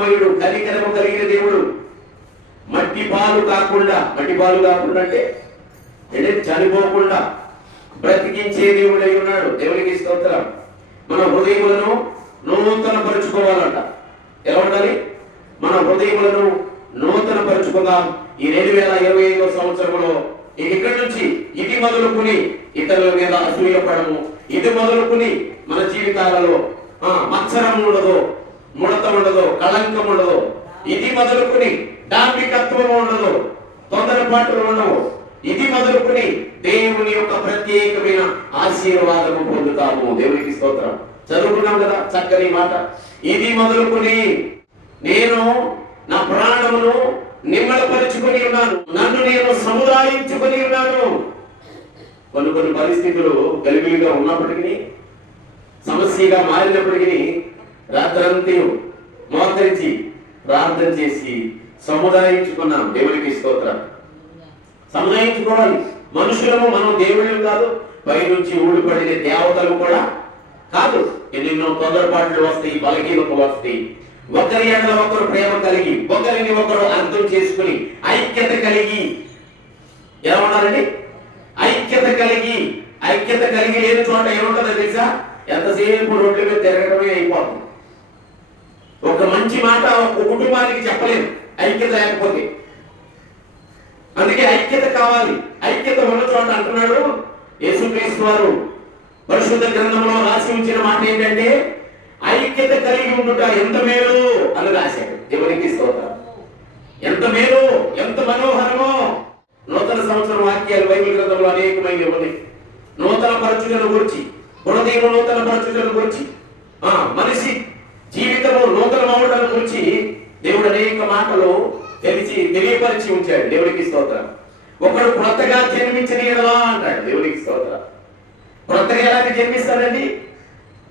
కరుణామయుడు కలికరము కలిగిన దేవుడు. మట్టి పాలు కాకుండా మట్టి పాలు కాకుండా అంటే అంటే చనిపోకుండా బ్రతికించే దేవుడై ఉన్నాడు. దేవునికి స్తోత్రం. మన హృదయములను నూతన పరుచుకోవాలంట ఎలా ఉండాలి? మన హృదయములను నూతన పరుచుకుందాం ఈ రెండు వేల ఇరవై ఐదో సంవత్సరంలో ఇక్కడి నుంచి ఇది మొదలుకుని ఇతరుల మీద అసూయపడము. ఇది మొదలుకుని మన జీవితాలలో ఆ, మత్సరం ఉండదు ఉండదు కళంకం ఉండదు. ఇది మొదలుకుని డాంబికత్వం ఉండదు తొందరపాట్లు ఉండవు. ఇది మొదలుకుని దేవుని యొక్క ప్రత్యేకమైన ఆశీర్వాదము పొందుతాము. దేవునికి స్తోత్రం. చదువుకున్నాం కదా చక్కని మాట. ఇది మొదలుకుని నేను నా ప్రాణమును నిమ్మలపరుచుకుని ఉన్నాను. నన్ను నేను సముదాయించుకొని ఉన్నాను. కొన్ని కొన్ని పరిస్థితులు గలిబిలిగా ఉన్నప్పటికీ సమస్యగా మారినప్పటికీ రాత్రంతయు మోకరించి ప్రార్థన చేసి సముదాయించుకున్నాం దేవునికి స్తోత్రం. సముదాయించుకోవాలి. మనుషులము మనం దేవుళ్ళు కాదు పైనుంచి ఊడిపడిన దేవతలు కూడా కాదు. ఎన్నెన్నో తొందరపాట్లు వస్తాయి బలహీనత వస్తాయి. ఒకరి ఎండ ఒకరు ప్రేమ కలిగి ఒకరిని ఒకరు అర్థం చేసుకుని ఐక్యత కలిగి. ఎలా ఉన్నారండి? ఐక్యత కలిగి ఐక్యత కలిగి లేని చోట ఏముంటుందో తెలుసా? ఎంతసేపు రోడ్ల మీద తిరగడమే అయిపోతుంది. మంచి మాట ఒక కుటుంబానికి చెప్పలేము. ఐక్యత లేకపోతే. అందుకే ఐక్యత కావాలి. ఐక్యత ఉన్న చోట అంటున్నాడు యేసుక్రీస్తు వారు. పరిశుద్ధ గ్రంథంలో రాసి ఉంచిన మాట ఏంటంటే ఐక్యత కలిగి ఉండుట ఎంత మేలు అని రాశాడు. దేవునికి స్తోత్రం. ఎంత మేలు ఎంత మనోహరమో. నూతన సంవత్సరం వాక్యాలు బైబిల్ గ్రంథంలో అనేకమైనవి ఉన్నాయి. నూతన పరచులను గురించి హృదయం నూతన పరచులను గురించి. ఆ మనిషి అనేక మాటలు తెలిసి తెలియపరిచి ఉంచాడు దేవుడికి స్తోత్రం. ఒకడు కొత్తగా జన్మించిన ఎడలా అంటాడు దేవుడికి స్తోత్రం. కొత్తగా ఎలాగ జన్మిస్తాడండి?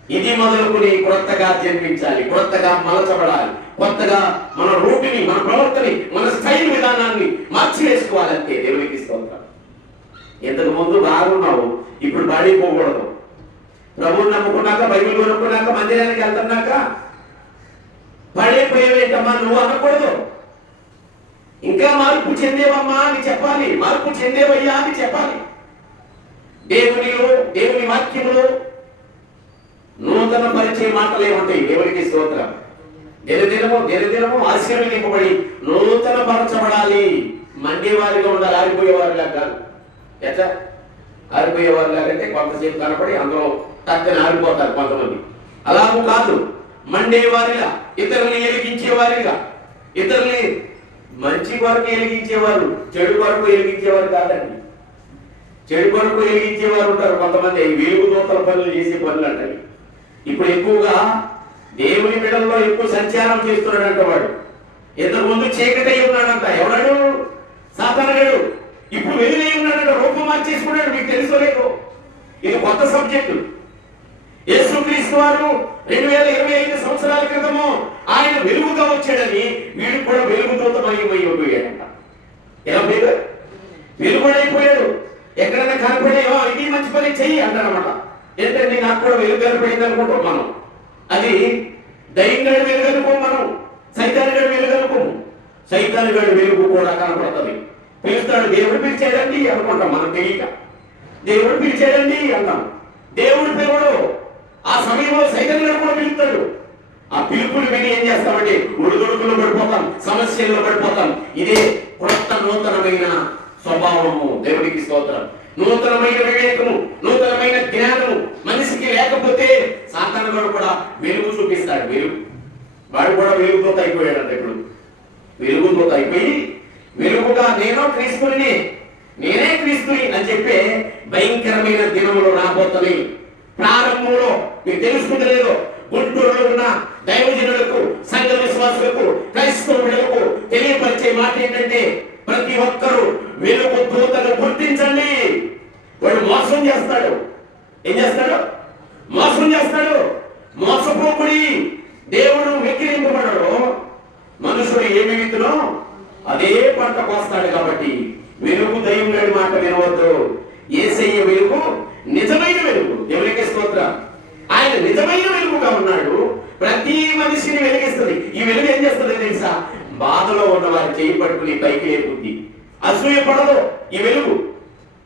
ఇది మొదలుకుని కొత్తగా జన్మించాలి కొత్తగా మలచబడాలి కొత్తగా మన రూటిని మన ప్రవర్తని మన స్టైల్ విధానాన్ని మార్చి వేసుకోవాలంటే దేవుడికి స్తోత్రం. ఇంతకు ముందు బాగున్నావు ఇప్పుడు పడిపోకూడదు ప్రభువుని నమ్ముకున్నాక బైబిల్ కొనుక్కున్నాక మందిరానికి వెళ్తున్నాక పడైపోయేవేంటమ్మా నువ్వు అనకూడదు. ఇంకా మార్పు చెందేవమ్మా అని చెప్పాలి. మార్పు చెందేవయ్యా అని చెప్పాలి. దేవునిలో దేవుని వాక్యములో నూతన పరిచయ మాటలే ఉంటాయి. దేవునికి స్తోత్రం. దినదినము దినదినము ఆశీర్వదింపబడి నూతన పరచబడాలి మండేవారిగా ఉండాలి. ఆరిపోయేవారిలా కాదు. ఎట్లా? ఆరిపోయేవారిలాగంటే కొంతసేపు కనపడి అందులో టక్కన ఆరిపోతారు కొంతమంది. అలాగూ కాదు. మండేవారిగా ఇతరుల్ని ఎలిగించేవారిగా ఇతరుల్ని మంచి కొరకు ఎలిగించేవారు చెడు కొరకు ఎలిగించేవారు కాదండి. చెడు కొరకు వెలిగించేవారు ఉంటారు కొంతమంది ఈ వెలుగు దూతల పనులు చేసే పనులు అంటాయి ఇప్పుడు ఎక్కువగా దేవుని బిడల్లో ఎక్కువ సంచారం చేస్తున్నాడంట వాడు. ఇంతకు ముందు చీకటి అయి ఉన్నాడంట. ఎవడాడు సాతానగాడు. ఇప్పుడు వెలుగై ఉన్నాడంట. రూపం మార్చేసుకున్నాడు. మీకు తెలుసో ఇది కొత్త సబ్జెక్టు. యేసుక్రీస్తు వారు రెండు వేల ఇరవై ఐదు సంవత్సరాల క్రితము ఆయన వెలుగుగా వచ్చాడని వీడు కూడా వెలుగుతో మయమై పోయాడంట ఎలా పేరు? వెలుగుడైపోయాడు. ఎక్కడైనా కనపడేవో? ఇది మంచి పని చెయ్యి అంటారన్నమాట ఏంటంటే నాకు కూడా వెలుగు కనపడింది అనుకుంటాం మనం. అది దయ్యంగాడు వెలుగనుకో మనం. సైతానిగాడు వెలుగనుకోము సైతానిగాడు వెలుగు కూడా కనపడుతుంది. పిలుస్తాడు దేవుడు పిలిచాడండి అనుకుంటాం మనం తెలియక. దేవుడు పిలిచాడండి అంటాం. దేవుడు పిలవడు ఆ సమయంలో సైతంలో కూడా పిలుపుతాడు ఆ పిలుపులు విని ఏం చేస్తామంటే ఒడిదొడుకులో పడిపోతాం సమస్యల్లో పడిపోతాం. ఇదే కొత్త నూతనమైన స్వభావము దేవుడికి స్తోత్రం. నూతనమైన వివేకము నూతనమైన జ్ఞానము మనిషికి లేకపోతే సాతానుగాడు కూడా వెలుగు చూపిస్తాడు. వెలుగు. వాడు కూడా వెలుగుతో అయిపోయాడంట ఇప్పుడు. వెలుగుతో అయిపోయి వెలుగుగా నేను క్రీస్తుని నేనే క్రీస్తుని అని చెప్పే భయంకరమైన దినములు రాబోతున్నాయి. ప్రారంభంలో మీకు తెలుసుకుంది గుంటూరులో ఉన్న దైవజనులకు సంఘ విశ్వాసులకు క్రైస్తవులకు తెలియపరిచే మాట ఏంటంటే ప్రతి ఒక్కరూ వెలుగు దూతను గుర్తించండి వాడు మోసం చేస్తాడు ఏం చేస్తాడు మోసం చేస్తాడు మోసపోకుడి దేవుడు వెక్కిరింపబడడు మనుషుడు ఏమి విత్తునో అదే పంట కోస్తాడు కాబట్టి వెలుగు దైవం లేని మాట వినవద్దు ఏసయ్య వెలుగు నిజమైన వెలుగు ఎవరికి స్తోత్ర ఆయన నిజమైన వెలుగుగా ఉన్నాడు ప్రతి మనిషిని వెలిగిస్తుంది ఈ వెలుగు ఏం చేస్తుంది తెలుసా బాధలో ఉన్నవారు చేయి పట్టుకుని పైకి లేపుద్ది. అసూయ పడదు ఈ వెలుగు.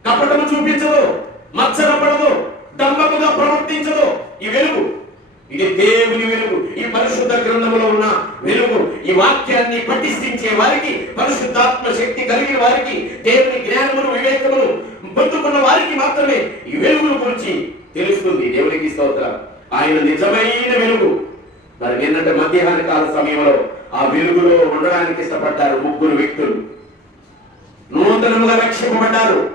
కపటము చూపించదు మత్సర పడదు డంబముగా ప్రవర్తించదు ఈ వెలుగు. ఇది దేవుని వెలుగు ఈ పరిశుద్ధ గ్రంథములో ఉన్న వెలుగు. ఈ వాక్యాన్ని పఠిష్ఠించే వారికి పరిశుద్ధాత్మ శక్తి కలిగిన వారికి దేవుని జ్ఞానమును వివేకమును పొందుకున్న వారికి మాత్రమే ఈ వెలుగును గురించి తెలుస్తుంది. దేవునికి స్తోత్రం. ఆయన నిజమైన వెలుగు. మరి నిన్నటి మధ్యాహ్న కాల సమయంలో ఆ వెలుగులో ఉండడానికి ఇష్టపడ్డారు ముగ్గురు వ్యక్తులు. నూతనముగా రక్షింపబడ్డారు.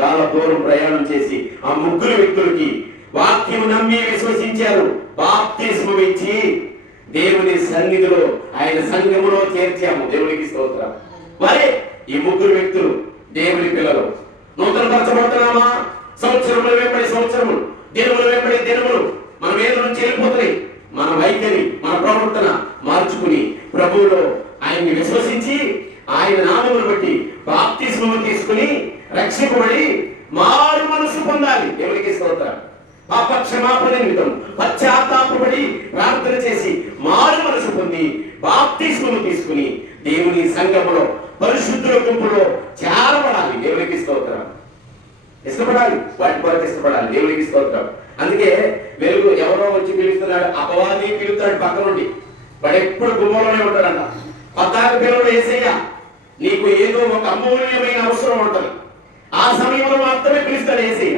చాలా దూరం ప్రయాణం చేసి ఆ ముగ్గురు వ్యక్తులకి వాక్యం నమ్మి విశ్వసించారు. బాప్తిస్మం ఇచ్చి దేవుని సన్నిధిలో ఆయన సంఘములో చేర్చాము. దేవునికి స్తోత్రం. మరి ఈ ముగ్గురు వ్యక్తులు దేవుని పిల్లలు. నూతన పరచబడుతున్నామా సంవత్సరములు వెంబడి సంవత్సరములు దినములు వెంబడి దినములు మన మీద నుంచి వెళ్ళిపోతున్నాయి మన వైఖరి మన ప్రవర్తన మార్చుకుని ప్రభువులో ఆయన్ని విశ్వసించి ఆయన నామమును బట్టి బాప్తిస్మము తీసుకుని రక్షింపబడి మారు మనసు పొందాలి దేవునికి స్తోత్రం పాప క్షమాపణ నిమిత్తం పశ్చాత్తాపడి ప్రార్థన చేసి మారు మనసు పొంది బాప్తిస్మము తీసుకుని దేవుని సంఘములో పరిశుద్ధుల గుంపులో చేరబడాలి దేవునికి స్తోత్రం ఇష్టపడాలి వాటి కొరకు ఇష్టపడాలి అందుకే వెలుగు ఎవరో వచ్చి పిలుస్తున్నాడు అపవాది పిలుస్తాడు పక్క నుండి. వాడు ఎప్పుడు గుమ్మలోనే ఉంటాడంట. పద్నాలుగు పిల్లలు వేసేయ నీకు ఏదో ఒక అమూల్యమైన అవసరం ఉంటుంది. ఆ సమయంలో మాత్రమే పిలుస్తాడు ఏసయ్య.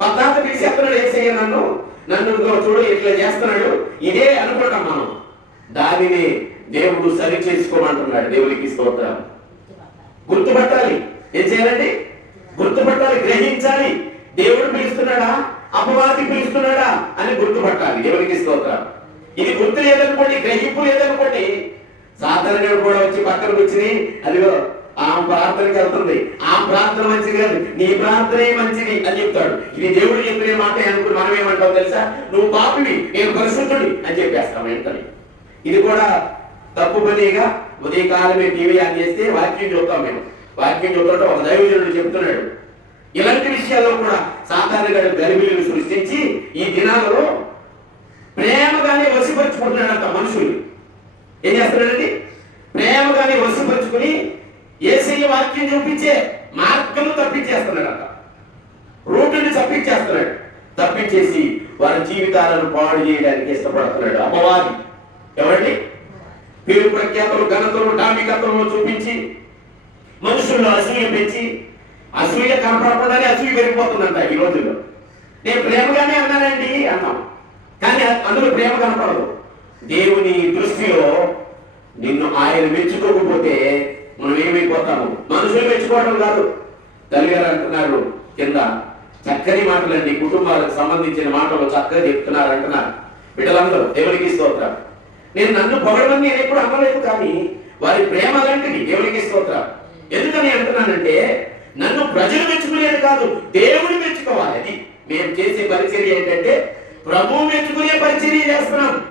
పద్నాలుగు పిలిచి ఎత్తనాడు ఏసయ్య నన్ను నన్ను చూడు ఇట్లా చేస్తున్నాడు. ఇదే అనుకుంటాం మనం. దానిని దేవుడు సరి చేసుకోమంటున్నాడు. దేవునికి స్తోత్రం గుర్తుపట్టాలి. ఏం చేయాలండి? గుర్తుపట్టాలి గ్రహించాలి. దేవుడు పిలుస్తున్నాడా? అపవాది పిలుస్తున్నాడా? అని గుర్తుపట్టాలి. దేవునికి స్తోత్రం. ఇది గుర్తు లేదనుకోండి గ్రహింపు లేదనుకోండి సాధారణ కూడా వచ్చి పక్కన కూర్చుని అదిగో ఆ ప్రార్థనకి వెళ్తుంది ఆ ప్రార్థన మంచిది కాదు. నీ ప్రార్థనే మంచిది అని చెప్తాడు. ఇది దేవుడు చెప్పిన మాట అనుకుని మనం ఏమంటావు తెలుసా? నువ్వు పాపివి నేను పరిశుద్ధుడి అని చెప్పేస్తాం వెంటనే. ఇది కూడా తప్పు పనిగా ఉదయకాలమే టీవీ ఆన్ చేస్తే వాక్యం చూద్దాం మేము. వాక్యం చూస్తుంటే ఒక దైవజనుడు చెప్తున్నాడు. ఇలాంటి విషయాల్లో కూడా సాధారణంగా గరిబీలను సృష్టించి ఈ దినాలలో ప్రేమగానే వసిపరుచుకుంటున్నాడు మనుషులు ఏం చేస్తున్నాడండి ప్రేమగానే వసిపరుచుకుని ఏసయ్య వాక్యం చూపించే మార్గము తప్పించేస్తున్నాడట రూటుని తప్పించేస్తున్నాడు తప్పించేసి వారి జీవితాలను పాడు చేయడానికి ఇష్టపడుతున్నాడు అపవాది ఎవరండి పేరు ప్రఖ్యాతలు ఘనతలు డామికతలు చూపించి మనుషుల్లో అసూయ పెంచి అసూయ కనపడకుండానే అసూయ ఈ రోజుల్లో నేను ప్రేమగానే అన్నానండి అన్నాం. కానీ అందులో ప్రేమ కనపడదు. దేవుని దృష్టిలో నిన్ను ఆయన మెచ్చుకోకపోతే మనం ఏమైపోతాము? మనుషులు మెచ్చుకోవడం కాదు. తల్లిగారు అంటున్నారు కింద చక్కని మాటలండి. కుటుంబాలకు సంబంధించిన మాటలు చక్కగా చెప్తున్నారు అంటున్నారు. బిడ్డలందరూ దేవునికి స్తోత్రం. నేను నన్ను పొగడమని నేను ఎప్పుడు అనలేదు కానీ వారి ప్రేమ అలాంటిది. దేవునికి స్తోత్రం. ఎందుకని అంటున్నానంటే నన్ను ప్రజలు మెచ్చుకునేది కాదు దేవుడు మెచ్చుకోవాలి అది మేము చేసే పరిచర్య ఏంటంటే ప్రభువు మెచ్చుకునే పరిచర్య చేస్తున్నాం.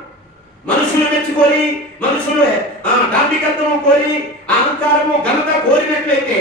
మనుషులు మెచ్చుకొని మనుషులు ఆ కోరి అహంకారము ఘనత కోరినట్లయితే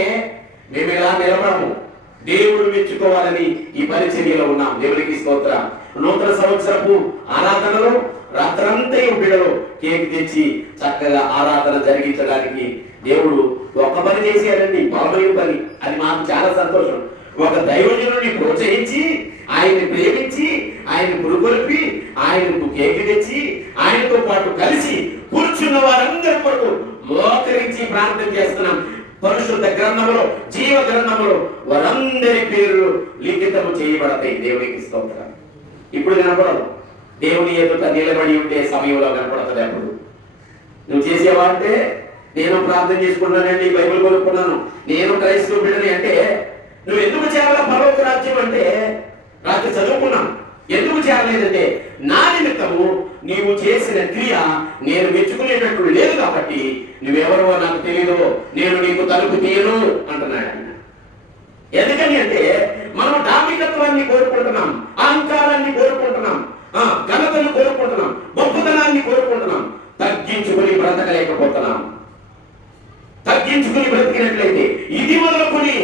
మేము ఎలా నిలబడము? దేవుడు మెచ్చుకోవాలని ఈ పరిచర్యలో ఉన్నాం. దేవుడికి స్తోత్ర. నూతన సంవత్సరపు ఆరాధనలో రాత్రంతా బిడలో కేక్ తెచ్చి చక్కగా ఆరాధన జరిగించడానికి దేవుడు ఒక పని చేశాడండి బలమైన పని. అది మాకు చాలా సంతోషం. ఒక దైవజనుడిని ప్రోత్సహించి ఆయన్ని ప్రేమించి ఆయన పురుగొలిపి ఆయనకు కేకి తెచ్చి ఆయనతో పాటు కలిసి కూర్చున్న వారందరి కొరకు మోకరించి ప్రార్థన చేస్తున్నాం. పరిశుద్ధ గ్రంథములో జీవ గ్రంథములో వారందరి పేర్లు లిఖితము చేయబడతాయి. దేవునికి స్తోత్రం ఇప్పుడు కనపడదు. దేవుని ఎదుట నిలబడి ఉండే సమయంలో కనపడుతుంది అప్పుడు. నువ్వు చేసేవా అంటే నేను ప్రార్థన చేసుకున్నానండి బైబిల్ కొనుక్కున్నాను. నేను క్రైస్తవ బిడ్డని అంటే నువ్వు ఎందుకు చేరాలా పర్వత రాజ్యం అంటే? రాత్రి చదువుకున్నాం ఎందుకు చేరలేదంటే నా నిమిత్తము నీవు చేసిన క్రియ నేను మెచ్చుకునేటట్టు లేదు కాబట్టి నువ్వెవరో నాకు తెలియదు నేను నీకు తలుపు తీయను అంటున్నాడు ఎందుకని అంటే మనం ధార్మికత్వాన్ని కోరుకుంటున్నాం అహంకారాన్ని కోరుకుంటున్నాం ఆ ఘనతను కోరుకుంటున్నాం గొప్పతనాన్ని కోరుకుంటున్నాం తగ్గించుకుని బ్రతకలేకపోతున్నాం. తగ్గించుకుని బ్రతికినట్లయితే ఇది మొదలుకొని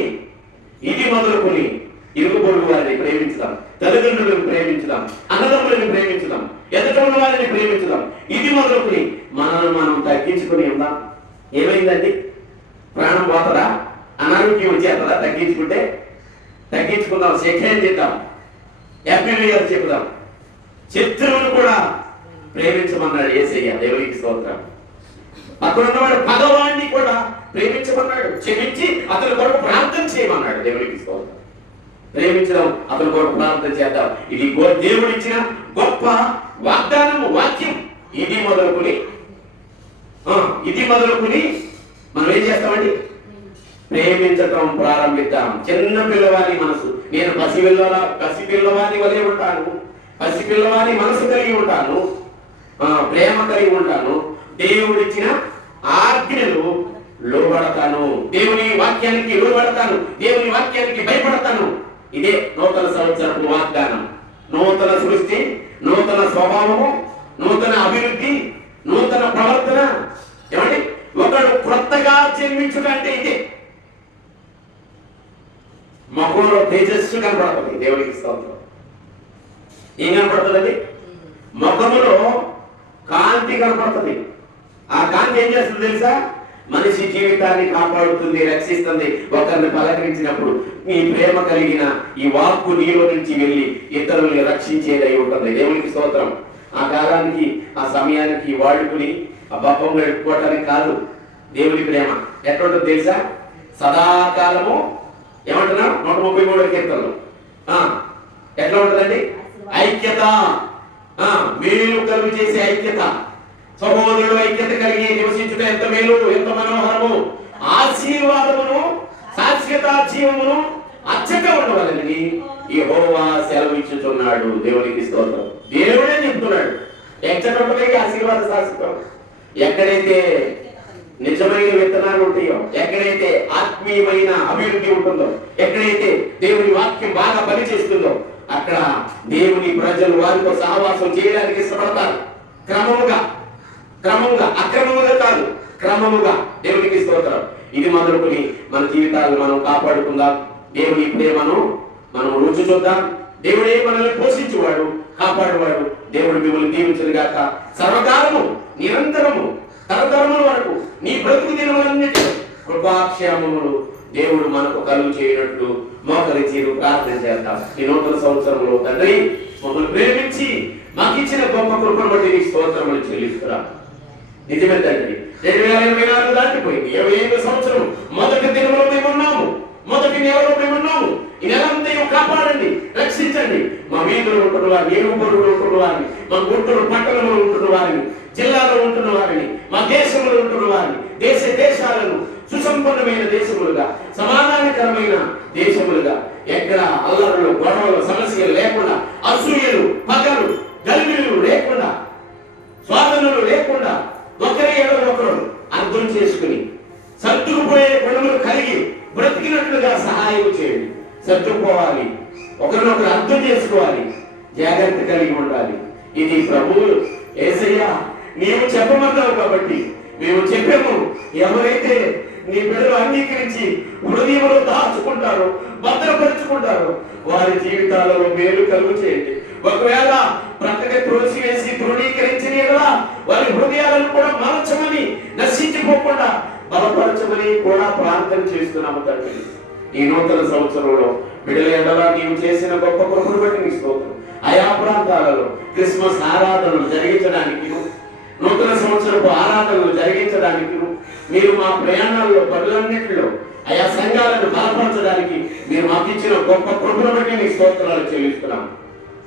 ఇది మొదలుకొని ఇరుగు పొరుగు వారిని ప్రేమించదాం తల్లిదండ్రులను ప్రేమించుదాం అన్నదమ్ములను ప్రేమించుదాం ఎదుట ఉన్న వారిని ప్రేమించుదాం ఇది మొదలుకొని మనల్ని మనం తగ్గించుకుని ఉందా. ఏమైందండి? ప్రాణం పోతారా అనారోగ్యం వచ్చేస్తుందా తగ్గించుకుంటే తగ్గించుకుందాం శిక్షణ చేద్దాం ఎఫ్ఎల్ఏలు చెప్దాం శత్రువును కూడా ప్రేమించమన్నాడు ఏసయ్య దేవునికి స్తోత్రం. అక్కడ ఉన్నవాడు పగవాడిని కూడా ప్రేమించమన్నాడు. క్షమించి అతని కొరకు ప్రార్థన చేయమన్నాడు దేవునికి ప్రేమించడం అతని కొరకు ప్రార్థన చేద్దాం. ఇది గో- దేవుడు ఇచ్చిన గొప్ప వాగ్దానము వాక్యం. ఇది మొదలుకుని ఆ, ఇది మొదలుకుని మనం ఏం చేస్తామండి? ప్రేమించటం ప్రారంభిద్దాం. చిన్న పిల్లవాని మనసు. నేను పసి పిల్లల పసి పిల్లవాని వలె ఉంటాను. పసి పిల్లవాని మనసు కలిగి ఉంటాను. ఆ, ప్రేమ కలిగి ఉంటాను. దేవుడిచ్చిన ఆజ్ఞలు లోబడతాను. దేవుని వాక్యానికి లోబడతాను. దేవుని వాక్యానికి భయపడతాను. ఇదే నూతన సంవత్సరపు వాగ్దానం. నూతన సృష్టి నూతన స్వభావము నూతన అభివృద్ధి నూతన ప్రవర్తన. ఏమండి? ఒకడు క్రొత్తగా జన్మించుట అంటే ఇదే. ముఖంలో తేజస్సు కనపడుతుంది దేవునికి స్తోత్రం. ఏం కనపడుతుందండి? ముఖములో కాంతి కనపడుతుంది. ఆ కాంతి ఏం చేస్తుంది తెలుసా? మనిషి జీవితాన్ని కాపాడుతుంది రక్షిస్తుంది. ఒకరిని పలకరించినప్పుడు మీ ప్రేమ కలిగిన ఈ వాక్కు నీలో నుంచి వెళ్ళి ఇతరుల్ని రక్షించేదై ఉంటుంది. దేవునికి స్తోత్రం. ఆ కాలానికి ఆ సమయానికి వాడుకుని ఆ బప్పం గడుపుకోవటానికి కాదు దేవుని ప్రేమ. ఎట్లుంటుంది తెలుసా? సదాకాలము ఏమంటున్నా? నూట ముప్పై మూడు కీర్తనలు. ఎట్లా ఉంటుందండి? ఐక్యత. మేలు కలుగు చేసే ఐక్యత. సహోదరుడు ఐక్యత కలిగి నివసించుట ఎంత మేలు ఎంత మనోహరము? ఆశీర్వాదమును శాశ్వత జీవమును అచ్చగా ఉండవాలని ఈ హోవా సెలవిచ్చుచున్నాడు దేవునికి స్తోత్రం. దేవుడే చెప్తున్నాడు. ఎక్కడ ఆశీర్వాద శాశ్వతం. ఎక్కడైతే నిజమైన విత్తనాలు ఉంటాయో ఎక్కడైతే ఆత్మీయమైన అభివృద్ధి ఉంటుందో ఎక్కడైతే దేవుని వాక్యం బాగా పనిచేస్తుందో అక్కడ దేవుని ప్రజలు వారితో సహవాసం చేయడానికి ఇష్టపడతారు. క్రమముగా క్రమముగా అక్రమంగా కాదు క్రమముగా దేవునికి స్తోత్రం. ఇది మొదలుకొని మన జీవితాలను మనం కాపాడుకుందాం. దేవుని ప్రేమను మనం రుచి చూద్దాం. దేవుడే మనల్ని పోషించువాడు కాపాడేవాడు. దేవుడు మిమ్మల్ని దీవించను గాక. సర్వకాలము నిరంతరము తరతరముల వరకు నీ బ్రతుకు దినములన్నిటి కృపాక్షేమములు దేవుడు మనకు కలుగు చేయనట్లు మోకరించి ప్రార్థన చేద్దాం ఈ నూతన సంవత్సరంలో తండ్రి మమ్మల్ని ప్రేమించి మాకు ఇచ్చిన గొప్ప కృపను బట్టి నీకు స్తోత్రములు చెల్లిస్తున్నాం. నిజమే తండ్రి రెండు వేల ఇరవై నాలుగు దాటిపోయింది. ఇరవై ఐదు సంవత్సరం. మొదటి దినంలో మేము ఉన్నాము మొదటి నెలలో మేము ఉన్నాము ఈ నెలంతా కాపాడండి. రక్షించండి. మా వీధులు ఉంటున్న వారిని ఏడుగురులు ఉంటున్న వారిని మా గుంటూరు పట్టణంలో ఉంటున్న వారిని జిల్లాలో ఉంటున్న వారిని మా దేశంలో ఉంటున్న వారిని దేశ దేశాలను సుసంపన్నమైన దేశములుగా సమాధానకరమైన కలిగి బ్రతికినట్లుగా సహాయం చేయండి. సర్దుకోవాలి. ఒకరినొకరు అర్థం చేసుకోవాలి. జాగ్రత్త కలిగి ఉండాలి. ఇది ప్రభువు ఏసయ్యా నీవు చెప్పమన్నావు కాబట్టి మేము చెప్పాము. ఎవరైతే నీ బిడ్డలు అంగీకరించి హృదయంలో దాచుకుంటారో భద్రపరుచుకుంటారో వారి జీవితాలలో మేలు కలుగు చేయండి. ఒకవేళ ప్రక్కగా త్రోసివేసి తృణీకరించిన వారి హృదయాలను కూడా మలచమని నశించిపోకుండా బలపరచమని కూడా ప్రార్థన చేస్తున్నాము తండ్రి. ఈ నూతన సంవత్సరంలో బిడ్డల ఎండలా నీవు చేసిన గొప్ప కృపను బట్టి నీ స్తోత్రం. ఆయా ప్రాంతాలలో క్రిస్మస్ ఆరాధనలు జరిగించడానికి నూతన సంవత్సరపు ఆరాధనలు జరిగించడానికి మీరు మా ప్రయాణాల్లో పనులన్నింటిలో ఆయా సంఘాలను బలపరచడానికి మీరు మాకు ఇచ్చిన గొప్ప కృపను బట్టి నీ స్తోత్రాలు చెల్లిస్తున్నాం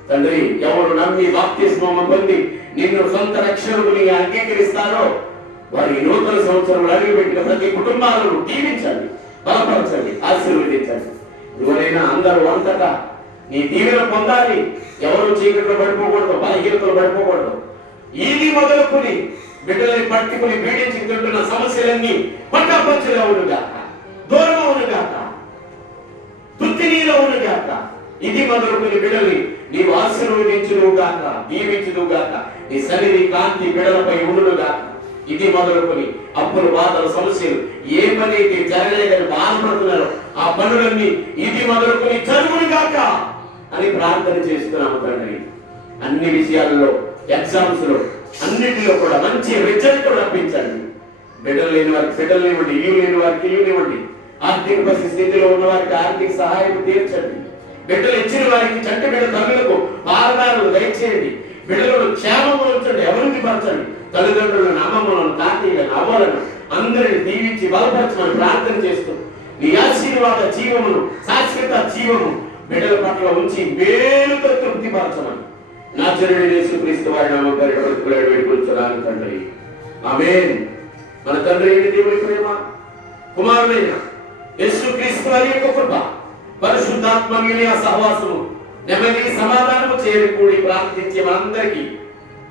తండ్రి ఎవరు నమ్మి బాప్తిస్మం పొంది నిన్ను సొంత రక్షణకుని అంగీకరిస్తారో వారి ఈ నూతన అడిగి అడుగుపెట్టిన ప్రతి కుటుంబాలను దీవించండి బలపరచండి ఆశీర్వదించండి. ఎవరైనా అందరూ అంతటా నీ దీవెన పొందాలి. ఎవరు చీకట్లో పడిపోకూడదు బలహీనతలు పడిపోకూడదు. ఇది మొదలుకుని బిడ్డలని పట్టుకుని పీడించి తింటున్న సమస్యలన్నీ పట్టపంచులవునుగా దూరం అవునుగాక తుత్తి నీలో గాక ఇది మొదలుకుని బిడలి నీవు ఆశీర్వదించును గాక నీ సన్నిధి కాంతి బిడలపై ఉండును ఇది మొదలుకొని అప్పులు బాధలు సమస్యలు ఏమనేది జరగలేదని బాధపడుతున్నారు ఆ పనులన్నీ ఇది మొదలుకొని జరుగును కాక అని ప్రార్థన చేస్తున్నాము తండ్రి. అన్ని విషయాల్లో ఎగ్జామ్స్లో అన్నిటిలో కూడా మంచి రిజల్ట్ రప్పించండి బిడ్డలు లేని వారికి బిడ్డలు ఇవ్వండి ఇల్లు లేని వారికి ఇల్లు ఇవ్వండి ఆర్థిక పరిస్థితిలో స్థితిలో ఉన్న వారికి ఆర్థిక సహాయం తీర్చండి. బిడ్డలు ఇచ్చిన వారికి చంటి బిడ్డ తల్లులకు ఆధారాలు దయచేయండి. బిడ్డలను క్షేమము ఉంచండి అభివృద్ధి పరచండి. తల్లిదండ్రులను అమ్మమ్మలను తాతయ్యలను అవ్వలను అందరిని దీవించి బలపరచమని ప్రార్థన చేస్తూ నీ ఆశీర్వాద జీవమును శాశ్వత జీవము బిడ్డల పట్ల ఉంచి మేలుతో తృప్తి పరచమని నా చరుడి యేసుక్రీస్తు వారి నామం వేడుకొచ్చున్నాను తండ్రి. ఆమె మన తండ్రి ఏంటి దేవుడి ప్రేమ కుమారుడైన యేసుక్రీస్తు వారి యొక్క కృప పరిశుద్ధాత్మ సహవాసము నెమ్మది సమాధానము చేరుకూడి ప్రార్థించే మనందరికీ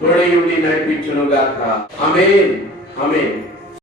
తోడై నడిపించునుగాక. నడిపించును గాక